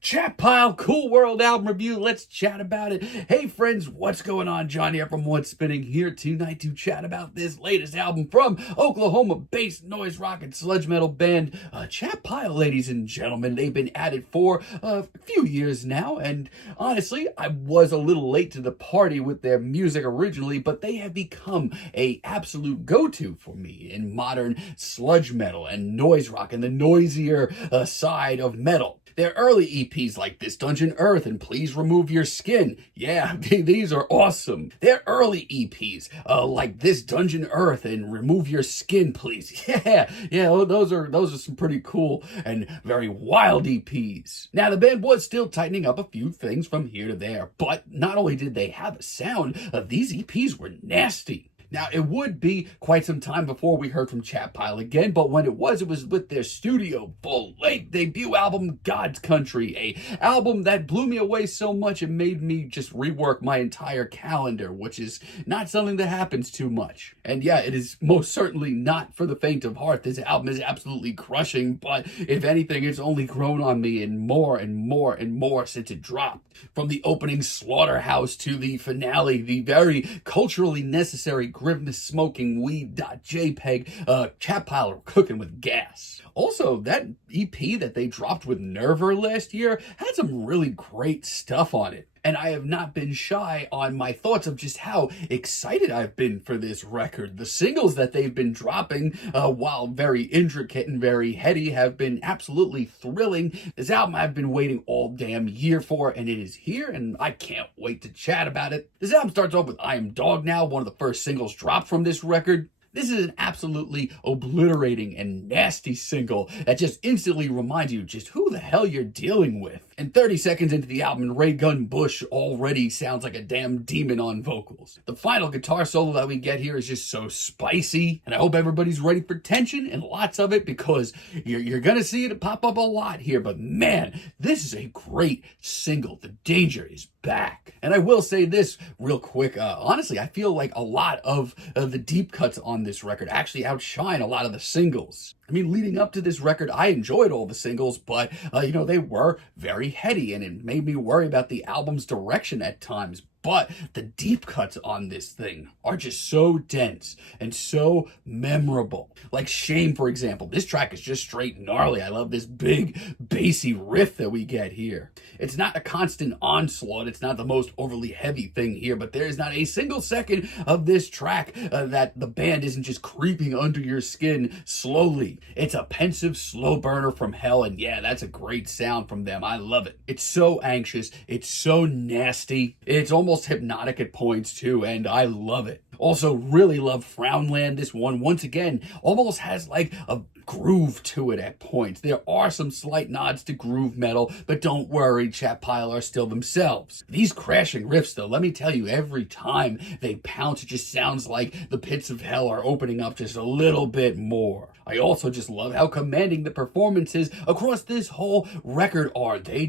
Chat Pile Cool World album review. Let's chat about it. Hey friends, what's going on? John here from What's Spinning here tonight to chat about this latest album from Oklahoma-based noise rock and sludge metal band Chat Pile, ladies and gentlemen. They've been at it for a few years now, and honestly, I was a little late to the party with their music originally, but they have become a absolute go-to for me in modern sludge metal and noise rock and the noisier side of metal. Their early EPs like This Dungeon Earth and Please Remove Your Skin. Yeah, these are awesome. Their early EPs like This Dungeon Earth and Remove Your Skin, Please. Yeah, those are some pretty cool and very wild EPs. Now, the band was still tightening up a few things from here to there, but not only did they have a sound, these EPs were nasty. Now, it would be quite some time before we heard from Chat Pile again, but when it was with their studio full-length debut album, God's Country, a album that blew me away so much it made me just rework my entire calendar, which is not something that happens too much. And yeah, it is most certainly not for the faint of heart. This album is absolutely crushing, but if anything, it's only grown on me and more since it dropped. From the opening Slaughterhouse to the finale, the very culturally necessary Grievous Smoking Weed.jpg, Chat Pile are cooking with gas. Also, that EP that they dropped with Nerver last year had some really great stuff on it. And I have not been shy on my thoughts of just how excited I've been for this record. The singles that they've been dropping, while very intricate and very heady, have been absolutely thrilling. This album I've been waiting all damn year for, and it is here, and I can't wait to chat about it. This album starts off with I Am Dog Now, one of the first singles dropped from this record. This is an absolutely obliterating and nasty single that just instantly reminds you just who the hell you're dealing with. And 30 seconds into the album, Ray Gun Bush already sounds like a damn demon on vocals. The final guitar solo that we get here is just so spicy, and I hope everybody's ready for tension and lots of it, because you're gonna see it pop up a lot here. But man, this is a great single. The danger is back. And I will say this real quick, honestly, I feel like a lot of the deep cuts on this record actually outshine a lot of the singles. I mean, leading up to this record, I enjoyed all the singles, but, they were very heady, and it made me worry about the album's direction at times. But the deep cuts on this thing are just so dense and so memorable. Like Shame, for example. This track is just straight gnarly. I love this big, bassy riff that we get here. It's not a constant onslaught. It's not the most overly heavy thing here, but there is not a single second of this track that the band isn't just creeping under your skin slowly. It's a pensive slow burner from hell, and yeah, that's a great sound from them. I love it. It's so anxious. It's so nasty. It's almost hypnotic at points too, and I love it. Also, really love Frownland. This one, once again, almost has like a groove to it at points. There are some slight nods to groove metal, but don't worry, Chat Pile are still themselves. These crashing riffs, though, let me tell you, every time they pounce, it just sounds like the pits of hell are opening up just a little bit more. I also just love how commanding the performances across this whole record are. They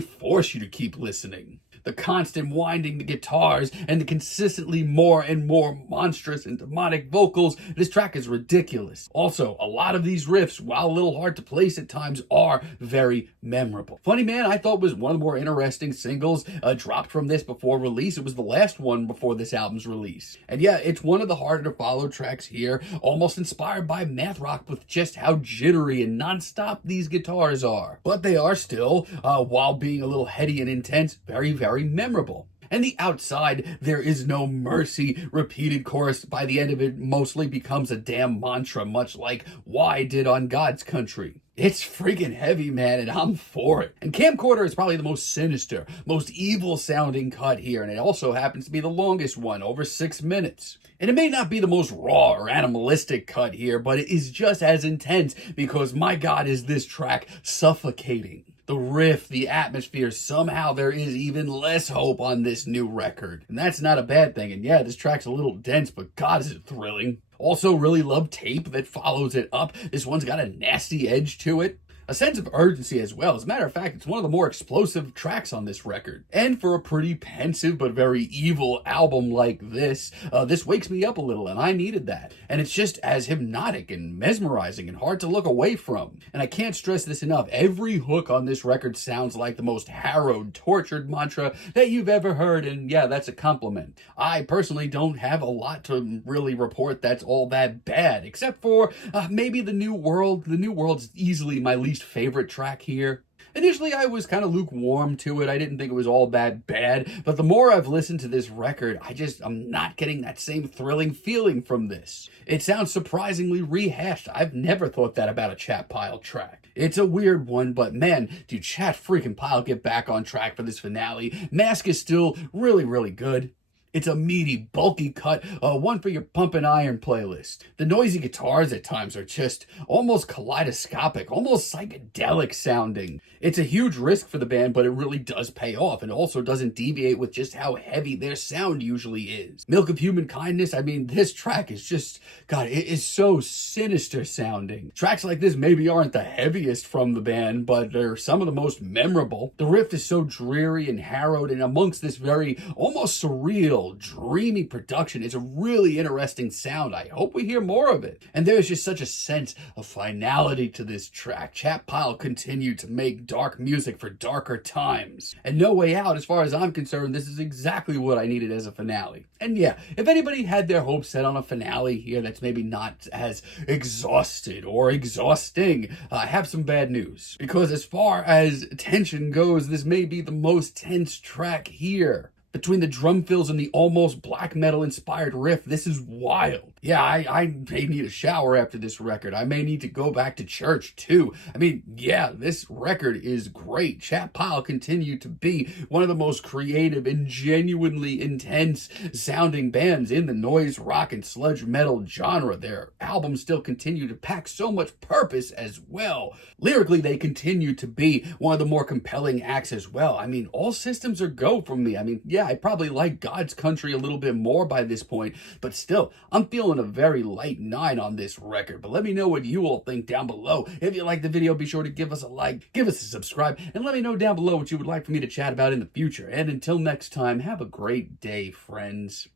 force you to keep listening. The constant winding the guitars and the consistently more and more monstrous and demonic vocals, this track is ridiculous. Also, a lot of these riffs, while a little hard to place at times, are very memorable. Funny Man, I thought was one of the more interesting singles dropped from this before release. It was the last one before this album's release. And yeah, it's one of the harder to follow tracks here, almost inspired by math rock with just how jittery and non-stop these guitars are. But they are still, while being a little heady and intense, very memorable. And the Outside, There Is No Mercy repeated chorus by the end of it mostly becomes a damn mantra, much like Why did on God's Country. It's freaking heavy, man, and I'm for it. And Camcorder is probably the most sinister, most evil sounding cut here, and it also happens to be the longest one, over 6 minutes. And it may not be the most raw or animalistic cut here, but it is just as intense, because my God, is this track suffocating. The riff, the atmosphere, somehow there is even less hope on this new record. And that's not a bad thing. And yeah, this track's a little dense, but God, is it thrilling. Also really love Tape that follows it up. This one's got a nasty edge to it. A sense of urgency as well. As a matter of fact, it's one of the more explosive tracks on this record. And for a pretty pensive but very evil album like this, this wakes me up a little, and I needed that. And it's just as hypnotic and mesmerizing and hard to look away from. And I can't stress this enough. Every hook on this record sounds like the most harrowed, tortured mantra that you've ever heard, and yeah, that's a compliment. I personally don't have a lot to really report that's all that bad, except for maybe The New World. The New World's easily my least favorite track here. Initially, I was kind of lukewarm to it. I didn't think it was all that bad. But the more I've listened to this record, I'm not getting that same thrilling feeling from this. It sounds surprisingly rehashed. I've never thought that about a Chat Pile track. It's a weird one, but man, dude, Chat freaking Pile get back on track for this finale. Masc is still really, really good. It's a meaty, bulky cut, one for your pump and iron playlist. The noisy guitars at times are just almost kaleidoscopic, almost psychedelic sounding. It's a huge risk for the band, but it really does pay off, and also doesn't deviate with just how heavy their sound usually is. Milk of Human Kindness, I mean, this track is just, God, it is so sinister sounding. Tracks like this maybe aren't the heaviest from the band, but they're some of the most memorable. The riff is so dreary and harrowed, and amongst this very almost surreal, dreamy production, it's a really interesting sound. I hope we hear more of it. And there's just such a sense of finality to this track. Chat Pile continued to make dark music for darker times. And No Way Out, as far as I'm concerned, this is exactly what I needed as a finale. And yeah, if anybody had their hopes set on a finale here that's maybe not as exhausted or exhausting, I have some bad news. Because as far as tension goes, this may be the most tense track here. Between the drum fills and the almost black metal inspired riff, this is wild. Yeah, I may need a shower after this record. I may need to go back to church too. I mean, yeah, this record is great. Chat Pile continued to be one of the most creative and genuinely intense sounding bands in the noise rock and sludge metal genre. Their albums still continue to pack so much purpose as well. Lyrically, they continue to be one of the more compelling acts as well. I mean, all systems are go from me. I mean, yeah, I probably like God's Country a little bit more by this point, but still, I'm feeling a very light 9 on this record. But let me know what you all think down below. If you like the video, be sure to give us a like, give us a subscribe, and let me know down below what you would like for me to chat about in the future. And until next time, have a great day, friends.